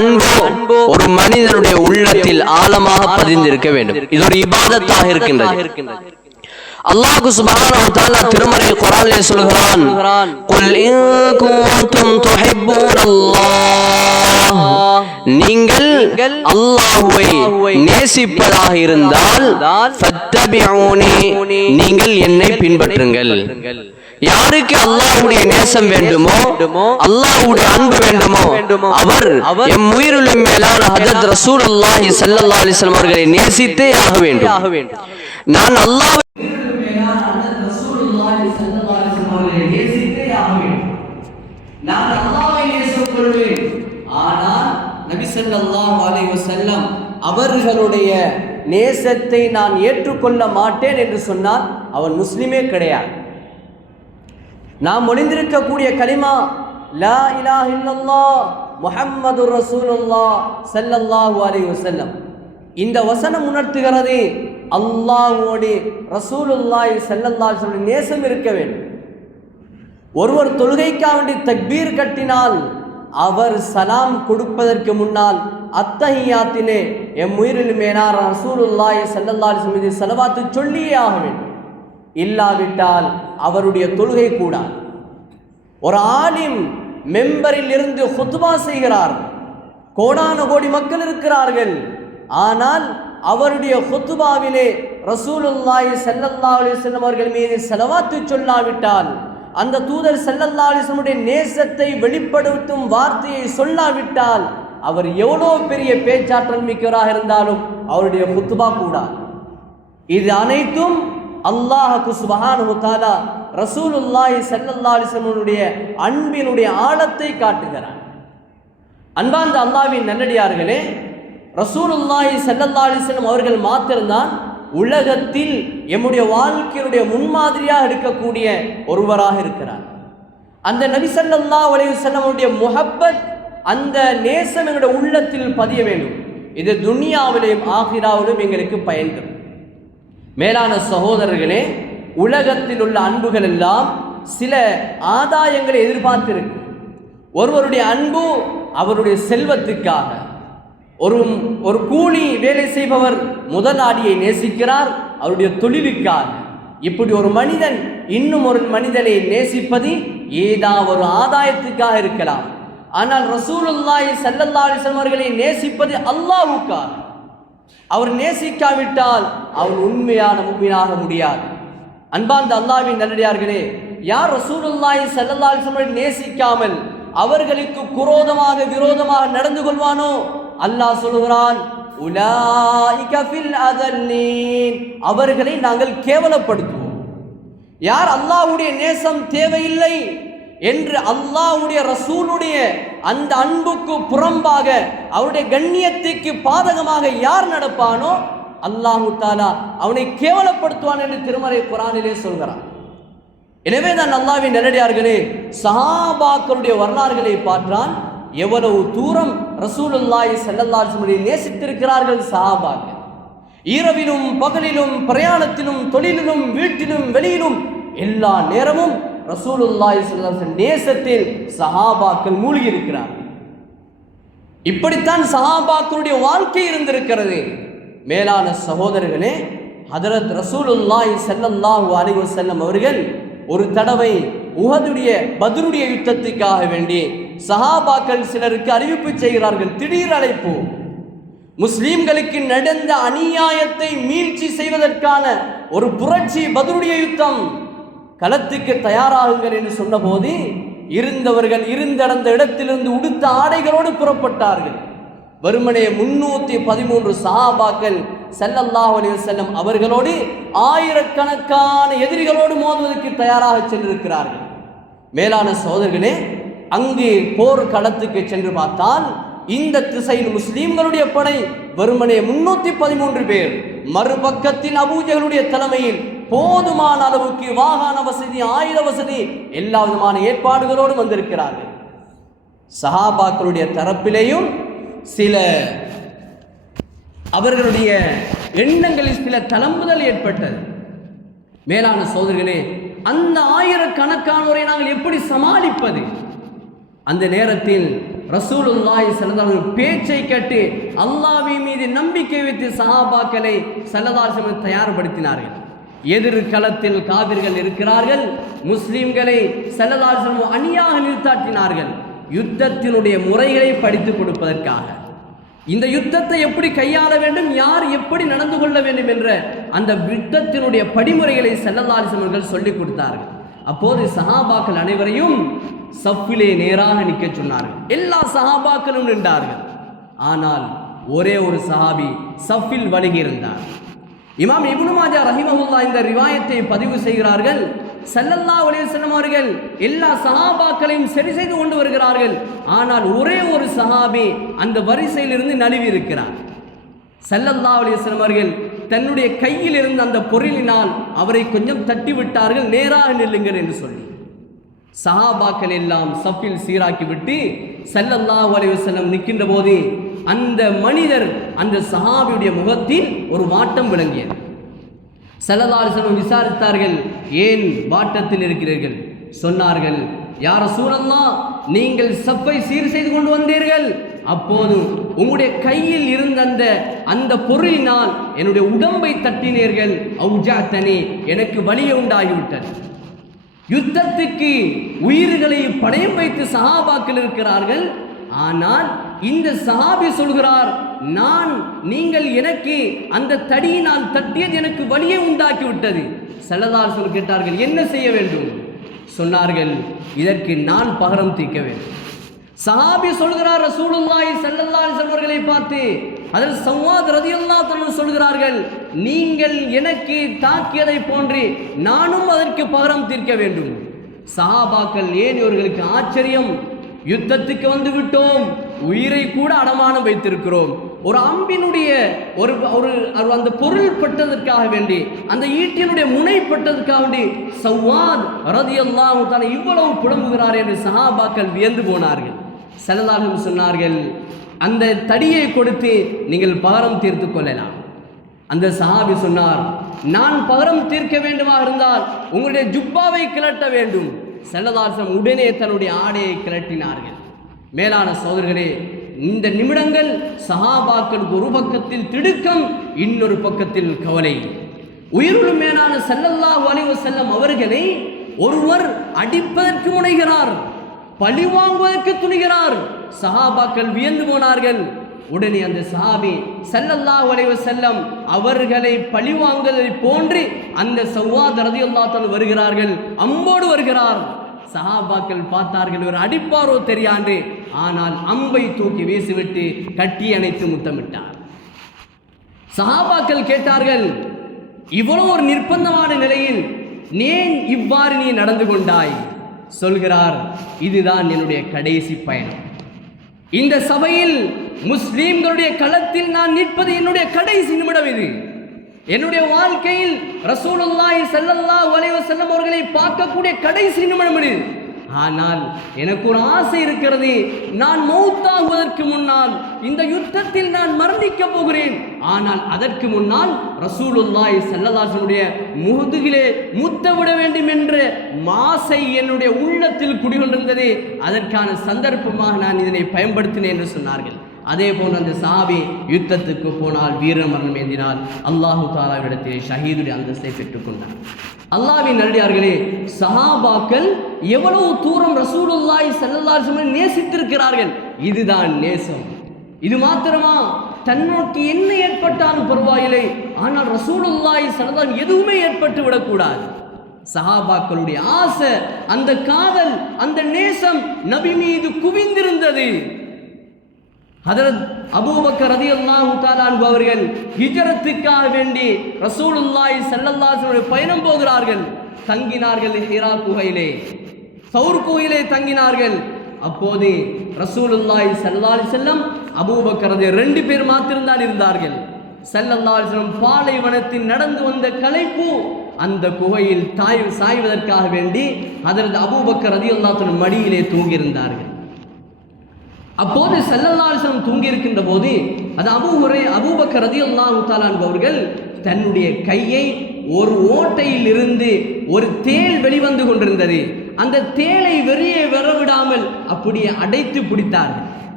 அன்பு ஒரு மனிதனுடைய உள்ளத்தில் ஆழமாக பதிந்திருக்க வேண்டும். இது ஒரு இபாதத்தாக இருக்கின்றது. அல்லாஹ் சுப்ஹானஹு வ தஆலா திருமறை குர்ஆனிலே சொல்கிறான், குல் இன் குன்தும் துஹிப்பூனல்லாஹ், நீங்கள் அல்லாஹ்வை நேசிப்பதாக இருந்தால் ஃபத்தபிஊனி, நீங்கள் என்னை பின்பற்றுங்கள். யாருக்கு அல்லாஹ்வுடைய நேசம் வேண்டுமோ, அல்லாஹ்வுடைய அன்பு வேண்டுமோ, அவர் எம் உயிருள்ள மேலான ஹஜ்ரத் ரசூலுல்லாஹி ஸல்லல்லாஹு அலைஹி வஸல்லம் அவர்களை நேசித்தே ஆக வேண்டும். நான் அல்லாஹ் அவர்களுடைய நேசத்தை நான் ஏற்றுக்கொள்ள மாட்டேன் என்று சொன்னால் அவன் முஸ்லிமே கிடையாது. நாம் ஒளிந்திருக்கக்கூடிய கலிமா லா இலாஹ இல்லல்லாஹ் முஹம்மதுர் ரசூலுல்லாஹ் ஸல்லல்லாஹு அலைஹி வஸல்லம், இந்த வசனம் உணர்த்துகிறது அல்லாஹ்வோடு ரசூலுல்லாஹி ஸல்லல்லாஹு அலைஹி வஸல்லம் நேசம் இருக்க வேண்டும். ஒருவர் தொழுகைக்காக வேண்டி தக்பீர் கட்டினால் அவர் சலாம் கொடுப்பதற்கு முன்னால் அத்தஹியாத்திலே எம் உயிரில் மேலான ரசூலுல்லாஹி ஸல்லல்லாஹு அலைஹி வஸல்லம் ஸலவாத்து சொல்லியே ஆக வேண்டும். இல்லாவிட்டால் அவருடைய தொழுகை கூடாது. ஒரு ஆலிம் மெம்பரில் இருந்து ஹுத்பா செய்கிறார், கோடான கோடி மக்கள் இருக்கிறார்கள், ஆனால் அவருடைய ஹுத்பாவிலே ரசூலுல்லாஹி ஸல்லல்லாஹு அலைஹி வஸல்லம் அவர்கள் மீது ஸலவாத்து சொல்லாவிட்டால், அந்த தூதர் ஸல்லல்லாஹு அலைஹி வஸல்லம் நேசத்தை வெளிப்படுத்தும் வார்த்தையை சொல்லாவிட்டால், அவர் எவ்வளோ பெரிய பேச்சாற்றல் மிக்கவராக இருந்தாலும் அவருடைய ஹுத்பா கூடாது. இது அனைத்தும் அல்லாஹ் சுப்ஹானஹு வ தஆலா ரசூலுல்லாஹி ஸல்லல்லாஹு அலைஹி வஸல்லம் அன்பினுடைய ஆழத்தை காட்டுகிறார். அன்பார்ந்த அல்லாஹ்வின் நல்லடியார்களே, ரசூலுல்லாஹி ஸல்லல்லாஹு அலைஹி வஸல்லம் அவர்கள் மாத்திரம்தான் உலகத்தில் எம்முடைய வாழ்க்கையினுடைய முன்மாதிரியாக இருக்கக்கூடிய ஒருவராக இருக்கிறார். அந்த நபி ஸல்லல்லாஹு அலைஹி வஸல்லம் அவருடைய முஹப்பத், அந்த நேசம் எங்களுடைய உள்ளத்தில் பதிய வேண்டும். இது துனியாவிலும் ஆகிராவிலும் எங்களுக்கு பயன் தரும். மேலான சகோதரர்களே, உலகத்தில் உள்ள அன்புகள் எல்லாம் சில ஆதாயங்களை எதிர்பார்த்திருக்கு. ஒருவருடைய அன்பு அவருடைய செல்வத்துக்காக, ஒரு கூலி வேலை செய்பவர் முதலாளியை நேசிக்கிறார் அவருடைய தொழிலுக்காக. இப்படி ஒரு மனிதன் இன்னும் ஒரு மனிதனை நேசிப்பது ஏதாவது ஒரு ஆதாயத்துக்காக இருக்கலாம். ஆனால் ரசூலுல்லாஹி ஸல்லல்லாஹு அலைஹி வஸல்லம் அவர்களை நேசிப்பது அல்லாஹ்வுக்காக. அவர் நேசிக்காவிட்டால் அவர் உண்மையான முஃமினாக முடியாது. அன்பார்ந்த அல்லாஹ்வின் நல்லடியார்களே, யார் ரசூலுல்லாஹி ஸல்லல்லாஹு அலைஹி வஸல்லம் நேசிக்காமல் அவர்களுக்கு விரோதமாக நடந்து கொள்வானோ, அல்லாஹ் சொல்கிறான், உலாயிக ஃபில் அதல்லீன், அவர்களை நாங்கள் கேவலப்படுத்துவோம். யார் அல்லாஹ்வுடைய நேசம் தேவையில்லை என்று அல்லாஹ்வுடைய ரசூலுடைய அந்த அன்புக்கு புறம்பாக அவருடைய கண்ணியத்துக்கு பாதகமாக யார் நடப்பானோ அல்லாஹ் தஆலா அவனை கேவலப்படுத்துவான் என்று திருமறை குர்ஆனிலே சொல்கிறான். எனவே தான் அல்லாஹ்வின் நல்லடியார்களே, சஹாபாக்களுடைய வரலாறுகளை பார்த்தால் எவ்வளவு தூரம் ரசூலுல்லாஹி ஸல்லல்லாஹு அலைஹி வஸல்லம் நேசித்திருக்கிறார்கள் சஹாபாக்கள். இரவிலும் பகலிலும், பிரயாணத்திலும், தொழிலிலும், வீட்டிலும், வெளியிலும் எல்லா நேரமும் ரசூலுல்லாஹி ஸல்லல்லாஹு அலைஹி வஸல்லம் நேசத்தில் சஹாபாக்கள் மூழ்கி இருக்கிறார்கள். இப்படித்தான் சஹாபாக்களுடைய வாழ்க்கை இருந்திருக்கிறது. மேலான சகோதரர்களே, ஹதரத் ரசூலுல்லாஹி ஸல்லல்லாஹு அலைஹி வஸல்லம் அவர்கள் ஒரு தடவை பத்ருடைய யுத்தத்துக்காக வேண்டி சஹாபாக்கள் சிலருக்கு அறிவிப்பு செய்கிறார்கள். திடீர் அழைப்பு. முஸ்லிம்களுக்கு நடந்த அநியாயத்தை மீட்சி செய்வதற்கான ஒரு புரட்சி, பத்ருடைய யுத்தம், களத்துக்கு தயாராகுங்கள் என்று சொன்ன போது இருந்தவர்கள் இருந்த இடத்திலிருந்து உடுத்த ஆடைகளோடு புறப்பட்டார்கள். வெறுமனே 313 சஹாபாக்கள் ஸல்லல்லாஹு அலைஹி வஸல்லம் அவர்களோடு ஆயிரக்கணக்கான எதிரிகளோடு மோதுவதற்கு தயாராக சென்றிருக்கிறார்கள். மேலான சகோதரர்களே, அங்கு போர் களத்துக்கு சென்று பார்த்தால் இந்த திசையில் முஸ்லிம்களுடைய படை வெறுமனே 313 பேர், மறுபக்கத்தில் அபூஜகளுடைய தலைமையில் போதுமான அளவுக்கு வாகன வசதி, ஆயுத வசதி, எல்லா விதமான ஏற்பாடுகளோடு வந்திருக்கிறார்கள். சஹாபாக்களுடைய தரப்பிலேயும் சில அவர்களுடைய எண்ணங்களில் சில தளம்புதல் ஏற்பட்டது. மேலான சகோதரர்களே, அந்த ஆயிரக்கணக்கானோரை நாங்கள் எப்படி சமாளிப்பது? அந்த நேரத்தில் ரசூலுல்லாஹி ஸல்லல்லாஹு அலைஹி வஸல்லம் பேச்சை கேட்டு அல்லாஹ்வின் மீது நம்பிக்கை வைத்து சஹாபாக்களை ஸல்லல்லாஹு அலைஹி வஸல்லம் தயார்படுத்தினார்கள். எதிர்காலத்தில் காவிர்கள் இருக்கிறார்கள், முஸ்லிம்களை ஸல்லல்லாஹு அலைஹி வஸல்லம் அணியாக நிறுத்தாட்டினார்கள் யுத்தத்தினுடைய முறைகளை படித்துக் கொடுப்பதற்காக. இந்த யுத்தத்தை எப்படி கையாள வேண்டும், யார் எப்படி நடந்து கொள்ள வேண்டும் என்ற அந்த யுத்தத்தினுடைய படிமுறைகளை ஸல்லல்லாஹு அலைஹி வஸல்லம் அவர்கள் சொல்லிக் கொடுத்தார்கள். அப்போது சஹாபாக்கள் அனைவரையும் சஃபிலே நேராக நிற்க சொன்னார்கள். எல்லா சஹாபாக்களும் நின்றார்கள். ஆனால் ஒரே ஒரு சஹாபி சஃபில் வழுகி இருந்தார். இமாம் இப்னு மாஜா ரஹிமஹுல்லாஹ் இந்த ரிவாயத்தை பதிவு செய்கிறார்கள். ஸல்லல்லாஹு அலைஹி வஸல்லம் அவர்கள் எல்லா சஹாபாக்களையும் சரி செய்து கொண்டு வருகிறார்கள். ஆனால் ஒரே ஒரு சஹாபி அந்த வரிசையிலிருந்து நழுவி இருக்கிறார். ஸல்லல்லாஹு அலைஹி வஸல்லம் அவர்கள் தன்னுடைய கையில் இருந்த அந்த பொருளினால் அவரை கொஞ்சம் தட்டி விட்டார்கள், நேராக நில்லுங்கள் என்று சொல்லி. சஹாபாக்கள் எல்லாம் சஃபில் சீராக்கி விட்டு ஸல்லல்லாஹு அலைஹி வஸல்லம் நிற்கின்ற போது அந்த மனிதர் அந்த சஹாபியுடைய முகத்தில் ஒரு வாட்டம் விளங்கியது. ஸல்லல்லாஹு அலைஹி வஸல்லம் விசாரித்தார்கள், ஏன் வாட்டத்தில் இருக்கிறீர்கள்? சொன்னார்கள், யா ரசூலல்லாஹ், நீங்கள் சஃபை சீர் செய்து கொண்டு வந்தீர்கள், அப்போது உங்களுடைய கையில் இருந்த அந்த பொருளினால் என்னுடைய உடம்பை தட்டினீர்கள், அவுஜஅத்தனி, எனக்கு வலியை உண்டாகிவிட்டது. யுத்தத்துக்கு உயிர்களை பணயம் வைத்து சஹாபாக்கள் இருக்கிறார்கள். ஆனால் இந்த சஹாபி சொல்கிறார், நீங்கள் எனக்கு அந்த தடியினால் தட்டியது எனக்கு வலியை உண்டாக்கி விட்டது. ஸல்லல்லாஹு அலைஹி வஸல்லம் கேட்டார்கள், என்ன செய்ய வேண்டும்? சொன்னார்கள், இதற்கு நான் பகரம் தீர்க்க வேண்டும். சஹாபி சொல்கிறார், ரசூலுல்லாஹி ஸல்லல்லாஹு அலைஹி வஸல்லம் அவர்களை பார்த்து, அதில் ஸவ்வாத் ரலியல்லாஹு அன்ஹு சொல்கிறார்கள், நீங்கள் எனக்கு தாக்கியதை போன்று நானும் அதற்கு பகரம் தீர்க்க வேண்டும். சஹாபாக்கள் ஏன் இவர்களுக்கு ஆச்சரியம், யுத்தத்துக்கு வந்து விட்டோம், உயிரை கூட அடமானம் வைத்திருக்கிறோம், ஒரு அம்பினுடைய ஒரு அந்த பொருள் பட்டதற்காக வேண்டி, அந்த ஈட்டினுடைய முனை பட்டதற்காக வேண்டி ஸவ்வாத் ரலியல்லாஹு தஆலா இவ்வளவு புலம்புகிறார் என்று சஹாபாக்கள் வியந்து போனார்கள். ஸல்லல்லாஹு அலைஹி வஸல்லம் சொன்னார்கள், அந்த தடியை கொடுத்து நீங்கள் பகரம் தீர்த்து கொள்ளலாம். அந்த சஹாபி சொன்னார், நான் பகரம் தீர்க்க வேண்டுமாக இருந்தால் உங்களுடைய ஜுப்பாவை கிளட்ட வேண்டும். ஸல்லல்லாஹு அலைஹி வஸல்லம் உடனே தன்னுடைய ஆடையை கிளட்டினார்கள். மேலான சகோதரர்களே, இந்த நிமிடங்கள் சஹாபாக்களுக்கு ஒரு பக்கத்தில் திடுக்கம், இன்னொரு பக்கத்தில் கவலை. உயிருள் மேலான ஸல்லல்லாஹு அலைஹி வஸல்லம் அவர்களை ஒருவர் அடிப்பதற்கு முனைகிறார், பழி வாங்குவதற்கு துணிகிறார். சஹாபாக்கள் வியந்து போனார்கள். உடனே அந்த சஹாபி ஸல்லல்லாஹு அலைஹி வஸல்லம் அவர்களை பழி வாங்குவதை போன்று அந்த ஸவ்வாத் ரலியல்லாஹு அன்ஹு வருகிறார்கள், அம்போடு வருகிறார். சஹாபாக்கள் பார்த்தார்கள், இவர் அடிப்பாரோ தெரியாது. ஆனால் அம்பை தூக்கி வீசிவிட்டு கட்டி அணைத்து முத்தமிட்டார். சஹாபாக்கள் கேட்டார்கள், இவ்வளவு ஒரு நிர்பந்தமான நிலையில் ஏன் இவ்வாறு நீ நடந்து கொண்டாய்? சொல்கிறார், இதுதான் என்னுடைய கடைசி பயணம். இந்த சபையில் முஸ்லிம்களுடைய களத்தில் நான் நிற்பது என்னுடைய கடைசி நிமிடம். இது என்னுடைய வாழ்க்கையில் ரசூலுல்லாஹி ஸல்லல்லாஹு அலைஹி வஸல்லம் அவர்களை பார்க்கக்கூடிய கடைசி நிமிடம் இது. ஆனால் எனக்கு ஒரு ஆசை இருக்கிறது, நான் மௌத்தாகுவதற்கு முன்னால் இந்த யுத்தத்தில் நான் மரணிக்க போகிறேன். ஆனால் அதற்கு முன்னால் ரசூலுல்லாஹி ஸல்லல்லாஹு அலைஹி வஸல்லம் முதுகிலே முத்தமிட வேண்டும் என்ற ஆசை என்னுடைய உள்ளத்தில் குடிகொண்டிருந்தது. அதற்கான சந்தர்ப்பமாக நான் இதனை பயன்படுத்தினேன் என்று சொன்னார்கள். அதே போன்று அந்த சஹாபி யுத்தத்துக்கு போனால், வீர மரணம் ஏந்தினால் அல்லாஹு தஆலாவிடத்திலே ஷஹீதுடைய அந்தஸ்தை பெற்றுக்கொண்டார். அல்லாஹ்வின் நல்லடியார்களே, சஹாபாக்கள் எவ்வளவு தூரம் ரசூலுல்லாஹி ஸல்லல்லாஹு அலைஹி வஸல்லம் நேசித்திருக்கிறார்கள். இதுதான் நேசம். இது மாத்திரமா, தன்னோக்கி என்ன ஏற்பட்டாலும் பரவாயில்லை, ஆனால் ரசூலுல்லாஹி ஸல்லல்லாஹு அலைஹி வஸல்லம் எதுவுமே ஏற்பட்டு விடக்கூடாது. சஹாபாக்களுடைய ஆசை, அந்த காதல், அந்த நேசம் நபி மீது குவிந்திருந்தது. ஹஜ்ரத் அபூபக்கர் ரலியல்லாஹு தஆலா அன்ஹு அவர்கள் ஹிஜ்ரத்துக்காக வேண்டி ரசூலுல்லாஹி ஸல்லல்லாஹு அலைஹி வஸல்லம் பயணம் போகிறார்கள். தங்கினார்கள் ஹிரா குகையிலே, சௌர் குகையிலே தங்கினார்கள். அப்போது ரசூலுல்லாஹி ஸல்லல்லாஹு அலைஹி வஸல்லம் அபூபக்கர் ரெண்டு பேர் மாத்திரம்தான் இருந்தார்கள். ஸல்லல்லாஹு அலைஹி வஸல்லம் பாலைவனத்தில் நடந்து வந்த களைப்பு, அந்த குகையில் சாய்வதற்காக வேண்டி ஹஜ்ரத் அபூபக்கர் ரலியல்லாஹு அன்ஹு மடியிலே தூங்கியிருந்தார்கள். அப்போது ஸல்லல்லாஹு அலைஹி வஸல்லம் தூங்கி இருக்கின்ற போது அது அபூபக்கர் ரலியல்லாஹு தஆலா அன்ஹு அவர்கள் தன்னுடைய கையை ஒரு ஓட்டையில் இருந்து ஒரு தேள் வெளிவந்து கொண்டிருந்தது. அந்த தேளை வெளியே வரவிடாமல் அப்படியே அடைத்து பிடித்தார்கள்.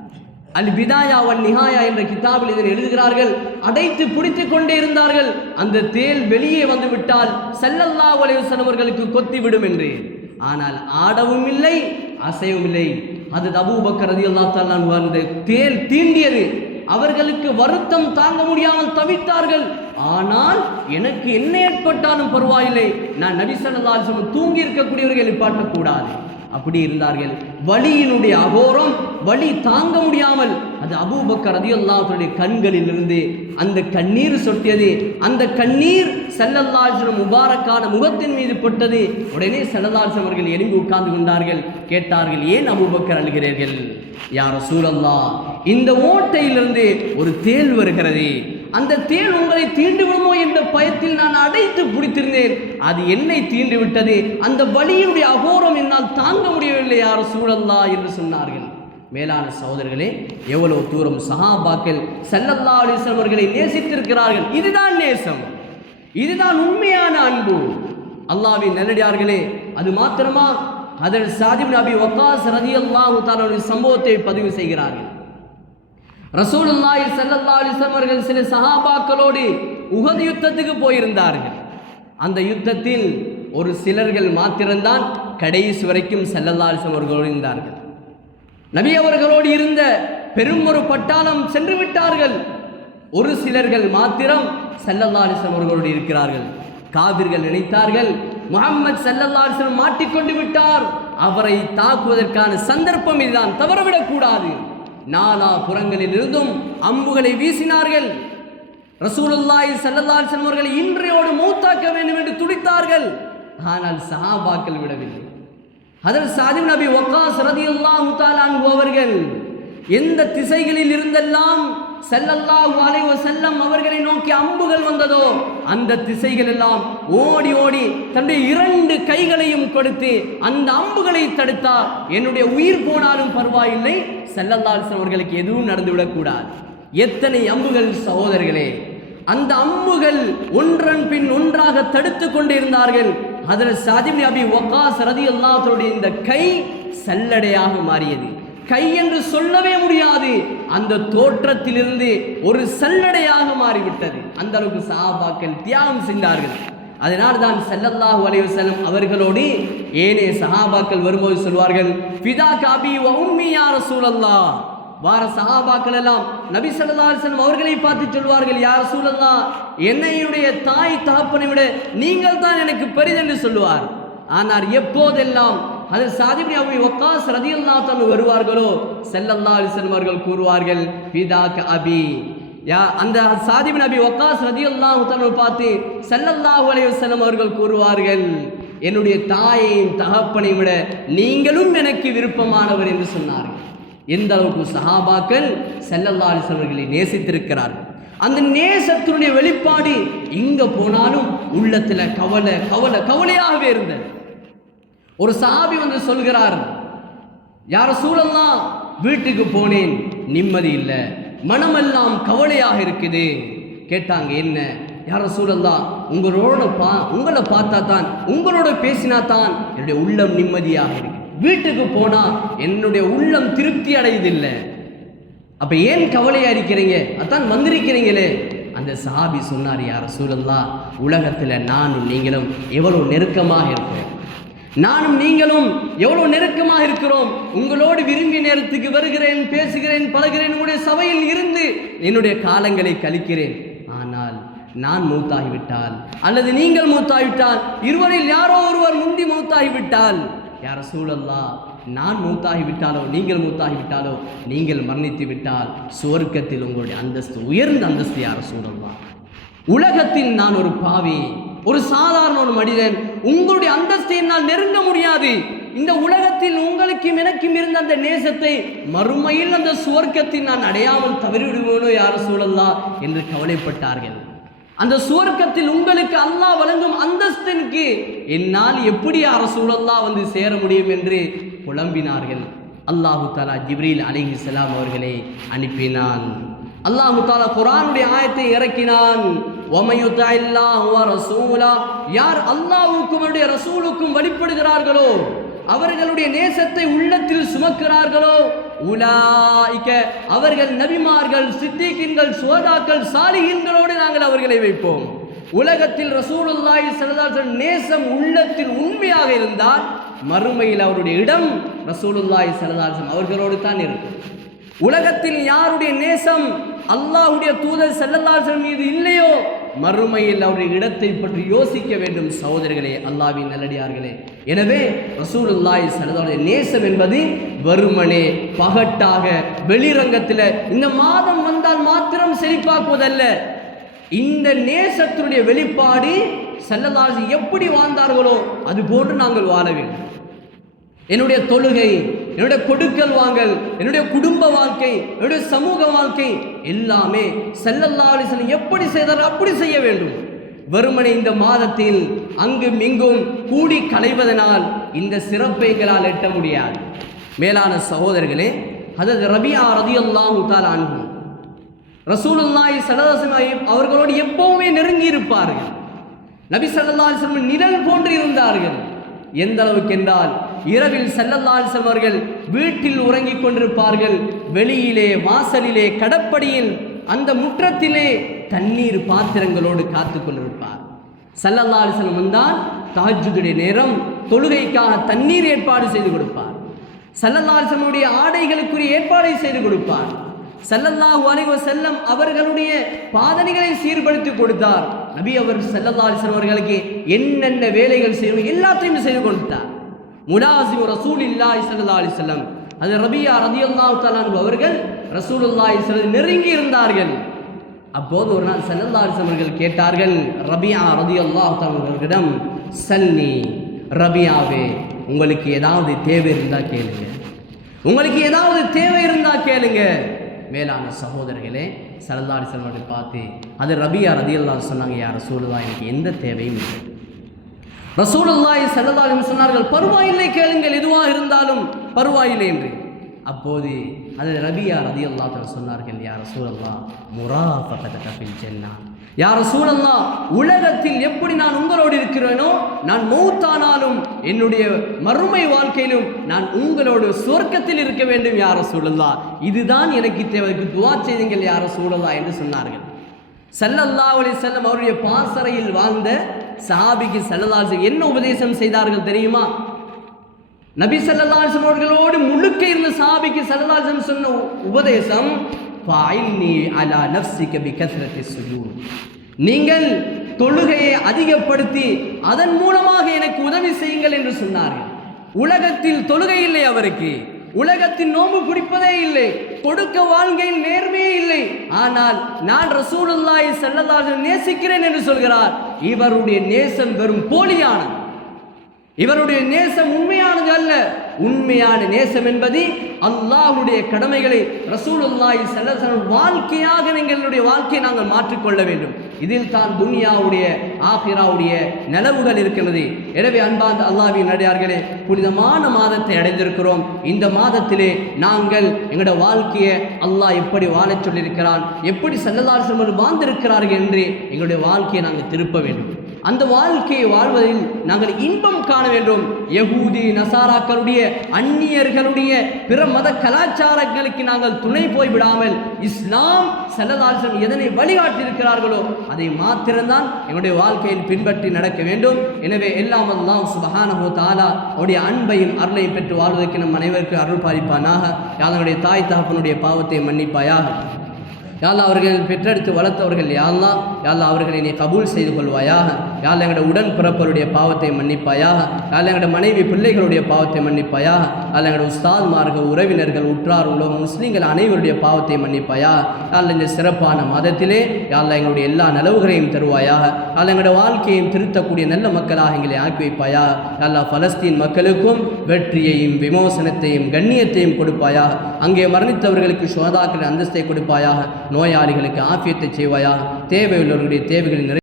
அல் பிதாயா வன் நிஹாயா என்ற கிதாபில் இதனை எழுதுகிறார்கள். அடைத்து பிடித்துக் கொண்டே இருந்தார்கள். அந்த தேள் வெளியே வந்து விட்டால் ஸல்லல்லாஹு அலைஹி வஸல்லம் அவர்களுக்கு கொத்தி விடும் என்று. ஆனால் ஆடவும் இல்லை, அசையவும் இல்லை. அது அபூபக்கர் ரலியல்லாஹு தஆலா அன்ஹு அந்த தேள் தீண்டியது. அவர்களுக்கு வருத்தம் தாங்க முடியாமல் தவித்தார்கள். ஆனால் எனக்கு என்ன ஏற்பட்டாலும் பரவாயில்லை, நான் நபி ஸல்லல்லாஹு அலைஹி வஸல்லம் தூங்கி இருக்கக்கூடியவர்கள் நிப்பாட்டக்கூடாது. அப்படி இருந்தார்கள். வலியினுடைய அகோரம், வலி தாங்க முடியாமல் அது அபூபக்கர் ரலியல்லாஹு அன்ஹுடைய கண்களில் இருந்து அந்த கண்ணீர் சொட்டியது. அந்த கண்ணீர் ஸல்லல்லாஹு அலைஹி வஸல்லம் முபாரக்கான முகத்தின் மீது பட்டது. உடனே ஸல்லல்லாஹு அலைஹி வஸல்லம் அவர்கள் எழும்பி உட்கார்ந்து கொண்டார்கள். கேட்டார்கள், ஏன் அபூபக்கர் அழுகிறீர்கள்? யா ரசூலல்லாஹ், இந்த ஓட்டையிலிருந்து ஒரு தேள் வருகிறது. அந்த தேள் உங்களை தீண்டு விடுமோ என்ற பயத்தில் நான் அடைத்து பிடித்திருந்தேன். அது என்னை தீண்டு விட்டது. அந்த வலியினுடைய அகோரம் என்னால் தாங்க முடியவில்லை யா ரசூலல்லாஹ் என்று சொன்னார்கள். மேலான சகோதரர்களே, எவ்வளவு தூரம் சஹாபாக்கள் ஸல்லல்லாஹு அலைஹி வஸல்லம் அவர்களை நேசித்திருக்கிறார்கள். இதுதான் நேசம், இதுதான் உண்மையான அன்பு. அல்லாஹ்வின் நல்லடியார்களே, அது மாத்திரமா? ஹதரத் ஸஅத் இப்னு அபி வக்காஸ் ரலியல்லாஹு தஆலா சம்பவத்தை பதிவு செய்கிறார்கள். ரசூலுல்லாஹி ஸல்லல்லாஹு அலைஹி வஸல்லம் அவர்கள் சில சஹாபாக்களோடு உஹத் யுத்தத்துக்கு போயிருந்தார்கள். அந்த யுத்தத்தில் ஒரு சிலர்கள் மாத்திரம்தான் கடைசி வரைக்கும் ஸல்லல்லாஹு அலைஹி வஸல்லம் அவர்களோடு இருந்தார்கள். நபி அவர்களோடு இருந்த பெரும் ஒரு பட்டாளம் சென்று விட்டார்கள். ஒரு சிலர்கள் மாத்திரம் ஸல்லல்லாஹு அலைஹி வஸல்லம் அவர்களோடு இருக்கிறார்கள். காபிர்கள் நினைத்தார்கள், முஹம்மது ஸல்லல்லாஹு அலைஹி வஸல்லம் மாட்டிக்கொண்டு விட்டார், அவரை தாக்குவதற்கான சந்தர்ப்பம் இதுதான், தவறவிடக் கூடாது. நாலா புறங்களில் இருந்தும் அம்புகளை வீசினார்கள். ரசூலுல்லாஹி ஸல்லல்லாஹு அலைஹி வஸல்லம் அவர்களை இன்றையோடு மௌத்தாக்க வேண்டும் என்று துடித்தார்கள். ஆனால் சஹாபாக்கள் விடவில்லை. ஹதரத் ஸஅத் இப்னு அபி வக்காஸ் ரலியல்லாஹு தஆலா அன்ஹு அவர்கள் எந்த திசைகளில் இருந்தெல்லாம் ஸல்லல்லாஹு அலைஹி வஸல்லம் அவர்களை நோக்கி அம்புகள் வந்ததோ அந்த திசைகள் எல்லாம் ஓடி ஓடி தன்னுடைய 2 கைகளையும் கொடுத்து அந்த அம்புகளை தடுத்தார். என்னுடைய உயிர் போனாலும் பரவாயில்லை, ஸல்லல்லாஹு அலைஹி வஸல்லம் அவர்களுக்கு எதுவும் நடந்துவிடக்கூடாது. எத்தனை அம்புகள் சகோதரர்களே! அந்த அம்புகள் ஒன்றன் பின் ஒன்றாக தடுத்து கொண்டிருந்தார்கள். ஹதரத் ஸஅத் இப்னு அபி வக்காஸ் ரலியல்லாஹு தஆலா இந்த கை சல்லடையாக மாறியது. கை என்று சொல்லவே முடியாது, அந்த தோற்றத்திலிருந்து ஒரு சல்லடையாக மாறிவிட்டது. அந்த அளவுக்கு சஹாபாக்கள் தியாகம் செய்தார்கள். அதனால் தான் ஸல்லல்லாஹு அலைஹி வஸல்லம் அவர்களோடு ஏனைய சஹாபாக்கள் வரும்போது சொல்வார்கள், ஃபிதாக அபி வ உம்மி யா ரசூலல்லாஹ். வார சஹாபாக்கள் எல்லாம் நபி ஸல்லல்லாஹு அலைஹி வஸல்லம் அவர்களை பார்த்து சொல்வார்கள், யா ரசூலல்லாஹ், என்னையுடைய தாய் தகப்பனை விட நீங்கள் தான் எனக்கு பெரிதென்று சொல்லுவார். ஆனால் எப்போதெல்லாம் ஹதரத் ஸஅத் இப்னு அபி வக்காஸ் ரலியல்லாஹு தஆலா வருவார்களோ ஸல்லல்லாஹு அலைஹி வஸல்லம் அவர்கள் கூறுவார்கள், ஃபிதாக அபி. அந்த ஸஅத் இப்னு அபி வக்காஸ் ரலியல்லாஹு தஆலா பார்த்து ஸல்லல்லாஹு அலைஹி வஸல்லம் அவர்கள் கூறுவார்கள், என்னுடைய தாயையும் தகப்பனை விட நீங்களும் எனக்கு விருப்பமானவர் என்று சொன்னார்கள். எந்த அளவுக்கு சஹாபாக்கள் ஸல்லல்லாஹு அலைஹி வஸல்லம் அவர்களை நேசித்திருக்கிறார்கள். அந்த நேசத்தினுடைய வெளிப்பாடு எங்க போனாலும் உள்ளத்துல கவலை கவலை கவலையாகவே இருந்தது. ஒரு சஹாபி வந்து சொல்கிறார், யா ரசூலல்லாஹ், வீட்டுக்கு போனேன், நிம்மதி இல்லை, மனமெல்லாம் கவலையாக இருக்குது. கேட்டாங்க, என்ன? யா ரசூலல்லாஹ், உங்களை பார்த்தா தான், உங்களோட பேசினா தான் என்னுடைய உள்ளம் நிம்மதியாக இருக்கு. வீட்டுக்கு போனா என்னுடைய உள்ளம் திருப்தி அடையதில்லை. அப்ப ஏன் கவலையா இருக்கிறீங்க? அதான் வந்திருக்கிறீங்களே. அந்த சஹாபி சொன்னார், யா ரசூலல்லாஹ், உலகத்துல நானும் நீங்களும் எவ்வளவு நெருக்கமாக இருக்கிறோம், நானும் நீங்களும் எவ்வளவு நெருக்கமாக இருக்கிறோம். உங்களோடு விரும்பிய நேரத்துக்கு வருகிறேன், பேசுகிறேன், பழகிறேன், உங்களுடைய சபையில் இருந்து என்னுடைய காலங்களை கழிக்கிறேன். ஆனால் நான் மூத்தாகிவிட்டால் அல்லது நீங்கள் மூத்தாகிவிட்டால், இருவரில் யாரோ ஒருவர் முந்தி மூத்தாகிவிட்டால், யா ரசூலல்லாஹ், நான் மூத்தாகிவிட்டாலோ நீங்கள் மூத்தாகிவிட்டாலோ, நீங்கள் மரணித்து விட்டால் சுவர்க்கத்தில் உங்களுடைய அந்தஸ்து, உயர்ந்த அந்தஸ்து யா ரசூலல்லாஹ். உலகத்தில் நான் ஒரு பாவி, ஒரு சாதாரண ஒரு மனிதன், உங்களுடைய அந்தஸ்தை என்னால் நெருங்க முடியாது. இந்த உலகத்தில் உங்களுக்கும் எனக்கும் இருந்த அந்த நேசத்தை மறுமையில் அந்த சுவர்க்கத்தில் நான் அடையாமல் தவறிவிடுவேனோ யா ரசூலல்லாஹ் என்று கவலைப்பட்டார்கள். அந்த சுவர்க்கத்தில் உங்களுக்கு அல்லாஹ் வழங்கும் அந்தஸ்திற்கு என்னால் எப்படி யா ரசூலல்லாஹ் வந்து சேர முடியும் என்று புலம்பினார்கள். அல்லாஹு தஆலா ஜிப்ரீல் அலைஹிஸ்ஸலாம் அவர்களை அனுப்பினான். அல்லாஹு தஆலா குர்ஆனுடைய ஆயத்தை இறக்கினான். யார் அல்லாஹ்வுக்கும் அவருடைய ரசூலுக்கும் வழிபடுகிறார்களோ, அவர்களுடைய நேசத்தை உள்ளத்தில் சுமக்கிறார்களோ, உலாயிக அவர்கள் நபிமார்கள், சித்திகீன்கள், சுஹதாக்கள், சாலிஹீன்களோடு நாங்கள் அவர்களை வைப்போம். உலகத்தில் ரசூலுல்லாஹி ஸல்லல்லாஹு அலைஹி வஸல்லம் நேசம் உள்ளத்தில் உண்மையாக இருந்தால் மறுமையில் அவருடைய இடம் ரசூலுல்லாஹி ஸல்லல்லாஹு அலைஹி வஸல்லம் அவர்களோடு தான் இருக்கும். உலகத்தில் யாருடைய நேசம் அல்லாஹ்வுடைய தூதர் ஸல்லல்லாஹு அலைஹி வஸல்லம் மீது இல்லையோ மறுமையில் அவருடைய இடத்தை பற்றி யோசிக்க வேண்டும். சகோதரர்களே, அல்லாஹ்வின் நல்லடியார்களே, எனவே ரசூலுல்லாஹி ஸல்லல்லாஹு அலைஹி வஸல்லம் நேசம் என்பது வெறுமனே பகட்டாக வெளிரங்கத்தில் இந்த மாதம் வந்தால் மாத்திரம் செழிப்பாக்குவதல்ல. இந்த நேசத்தினுடைய வெளிப்பாடு ஸல்லல்லாஹு அலைஹி வஸல்லம் எப்படி வாழ்ந்தார்களோ அது போன்று நாங்கள் வாழ வேண்டும். என்னுடைய தொழுகை, என்னுடைய கொடுக்கல் வாங்கல், என்னுடைய குடும்ப வாழ்க்கை, என்னுடைய சமூக வாழ்க்கை எல்லாமே ஸல்லல்லாஹு அலைஹி வஸல்லம் எப்படி செய்தாரோ அப்படி செய்ய வேண்டும். வெறுமனே இந்த மாதத்தில் அங்கும் இங்கும் கூடி களைவதனால் இந்த சிறப்பை எங்களால் எட்ட முடியாது. மேலான சகோதரர்களே, ஹஜ்ரத் ரபியா ரலியல்லாஹு தஆலா அன்ஹு ரசூலுல்லாஹி ஸல்லல்லாஹு அலைஹி வஸல்லம் அவர்களோடு எப்பவுமே நெருங்கி இருப்பார்கள். நபி ஸல்லல்லாஹு அலைஹி வஸல்லம் நிழல் போன்று இருந்தார்கள். எந்த அளவுக்கு என்றால் இரவில் ஸல்லல்லாஹு அலைஹி வஸல்லம் அவர்கள் வீட்டில் உறங்கிக் கொண்டிருப்பார்கள். வெளியிலே, வாசலிலே, கடப்படியில், அந்த முற்றத்திலே தண்ணீர் பாத்திரங்களோடு காத்து கொண்டிருப்பார். ஸல்லல்லாஹு அலைஹி வஸல்லம் வந்தால் தஹஜ்ஜுடைய நேரம் தொழுகைக்காக தண்ணீர் ஏற்பாடு செய்து கொடுப்பார். ஸல்லல்லாஹு அலைஹி வஸல்லம் ஆடைகளுக்குரிய ஏற்பாடை செய்து கொடுப்பார். ஸல்லல்லாஹு அலைஹி வஸல்லம் அவர்களுடைய பாதணிகளை சீர்படுத்தி கொடுத்தார். நபி அவர் ஸல்லல்லாஹு அலைஹி வஸல்லம் அவர்களுக்கு என்னென்ன வேலைகள் செய்யணும் எல்லாத்தையும் செய்து கொடுத்தார். முலாசிம் ரசூலுல்லாஹி ஸல்லல்லாஹு அலைஹி வஸல்லம் அது ரபியா ரலியல்லாஹு தஆலா அன்ஹு அவர்கள் ரசூலுல்லாஹி ஸல்லல்லாஹு அலைஹி வஸல்லம் நெருங்கி இருந்தார்கள். அப்போது ஒரு நாள் ஸல்லல்லாஹு அலைஹி வஸல்லம் அவர்கள் கேட்டார்கள் ரபியா ரலியல்லாஹு தஆலா அவர்களிடம், சல்லி ரபியாவே, உங்களுக்கு ஏதாவது தேவை இருந்தால் கேளுங்க, உங்களுக்கு ஏதாவது தேவை இருந்தால் கேளுங்க. மேலான சகோதரர்களே, ஸல்லல்லாஹு அலைஹி வஸல்லம் அவர்கள் பார்த்து அது ரபியா ரலியல்லாஹு சொன்னாங்க, யா ரசூலுல்லாஹ் எனக்கு எந்த தேவையும் இல்லை. ரசூலுல்லாஹி ஸல்லல்லாஹு அலைஹி வஸல்லம் சொன்னார்கள், பரவாயில்லை கேளுங்கள், எதுவாக இருந்தாலும் பரவாயில்லை என்று. அப்போது அது ரபியா ரலியல்லாஹு தஆலா சொன்னார்கள், யா ரசூலல்லாஹ் முராஃபகதக ஃபில் ஜன்னah, யா ரசூலல்லாஹ் உலகத்தில் எப்படி நான் உங்களோடு இருக்கிறேனோ நான் மௌத்தானாலும் என்னுடைய மறுமை வாழ்க்கையிலும் நான் உங்களோடு சொர்க்கத்தில் இருக்க வேண்டும் யா ரசூலல்லாஹ், இதுதான் எனக்கு தேவைக்கு துஆ செய்யுங்கள் யா ரசூலல்லாஹ் என்று சொன்னார்கள். ஸல்லல்லாஹு அலைஹி வஸல்லம் அவருடைய பாசறையில் வாழ்ந்த சஹாபிக்கு ஸல்லல்லாஹு அலைஹி வஸல்லம் என்ன உபதேசம் செய்தார்கள் தெரியுமா? நபி ஸல்லல்லாஹு அலைஹி வஸல்லம் அவர்களோடு முழுக்க இருந்த சஹாபிக்கு ஸல்லல்லாஹு அலைஹி வஸல்லம் சொன்ன உபதேசம், ஃபஅஇன்னி அலா நஃப்ஸிக பிகஸ்ரத்தி ஸுஜூத், நீங்கள் தொழுகையை அதிகப்படுத்தி அதன் மூலமாக எனக்கு உதவி செய்யுங்கள் என்று சொன்னார்கள். உலகத்தில் தொழுகை இல்லை அவருக்கு, உலகத்தின் நோன்பு பிடிப்பதே இல்லை, கொடுக்க வாழ்க்கையில் நேர்மையே இல்லை. ஆனால் நான் ரசூலுல்லாஹி ஸல்லல்லாஹு அலைஹி வஸல்லம் நேசிக்கிறேன் என்று சொல்கிறார். இவருடைய நேசம் வெறும் போலியானது, இவருடைய நேசம் உண்மையானது அல்ல. உண்மையான நேசம் என்பது அல்லாஹ்வுடைய கடமைகளை ரசூலுல்லாஹி ஸல்லல்லாஹு அலைஹி வஸல்லம் வாழ்க்கையாக எங்களுடைய வாழ்க்கையை நாங்கள் மாற்றிக்கொள்ள வேண்டும். இதில் தான் துன்யாவுடைய ஆகிராவுடைய நலவுகள் இருக்கிறது. எனவே அன்பார்ந்த அல்லாஹ்வின் நல்லடியார்களே, புனிதமான மாதத்தை அடைந்திருக்கிறோம். இந்த மாதத்திலே நாங்கள் எங்களுடைய வாழ்க்கையை அல்லாஹ் எப்படி வாழச் சொல்லியிருக்கிறான், எப்படி ஸல்லல்லாஹு அலைஹி வஸல்லம் வாழ்ந்திருக்கிறார்கள் என்று எங்களுடைய வாழ்க்கையை நாங்கள் திருப்ப வேண்டும். அந்த வாழ்க்கையை வாழ்வதில் நாங்கள் இன்பம் காண வேண்டும். யகூதி நசாராக்களுடைய, அந்நியர்களுடைய, பிற மத கலாச்சாரங்களுக்கு நாங்கள் துணை போய்விடாமல் இஸ்லாம் ஸல்லல்லாஹு அலைஹி வஸல்லம் எதனை வழிகாட்டியிருக்கிறார்களோ அதை மாத்திரம்தான் எங்களுடைய வாழ்க்கையில் பின்பற்றி நடக்க வேண்டும். எனவே எல்லாம் அல்லாஹ் சுப்ஹானஹு வ தஆலா அவருடைய அன்பையும் அருளையும் பெற்று வாழ்வதற்கு நம் அனைவருக்கு அருள் பாலிப்பானாக. யாழ்லாஹ் தாய் தகப்பனுடைய பாவத்தை மன்னிப்பாயாக. யாழ்லாஹ் அவர்கள் பெற்றெடுத்து வளர்த்தவர்கள் யாழ்லாஹ் அவர்களை நீ கபூல் செய்து கொள்வாயாக. யாழ்லாஹ் எங்களுடைய உடன் பிறப்பவருடைய பாவத்தை மன்னிப்பாயாக. யாழ்லாஹ் எங்களுடைய மனைவி பிள்ளைகளுடைய பாவத்தை மன்னிப்பாயாக. யாழ்லாஹ் எங்களுடைய உஸ்தாத்மார்கள், உறவினர்கள், உற்றார் உலக முஸ்லீம்கள் அனைவருடைய பாவத்தை மன்னிப்பாயாக. யாழ்லாஹ் இந்த சிறப்பான மதத்திலே யாழ்லாஹ் எங்களுடைய எல்லா நலவுகளையும் தருவாயாக. யாழ்லாஹ் எங்களுடைய வாழ்க்கையையும் திருத்தக்கூடிய நல்ல மக்களாக எங்களை ஆக்கி வைப்பாயாக. யாழ்லாஹ் பலஸ்தீன் மக்களுக்கும் வெற்றியையும் விமோசனத்தையும் கண்ணியத்தையும் கொடுப்பாயாக. அங்கே மரணித்தவர்களுக்கு ஷுஹதாக்களின் அந்தஸ்தை கொடுப்பாயாக. நோயாளிகளுக்கு ஆஃபியத்தை செய்வாயாக. தேவையுள்ளவர்களுடைய தேவைகளை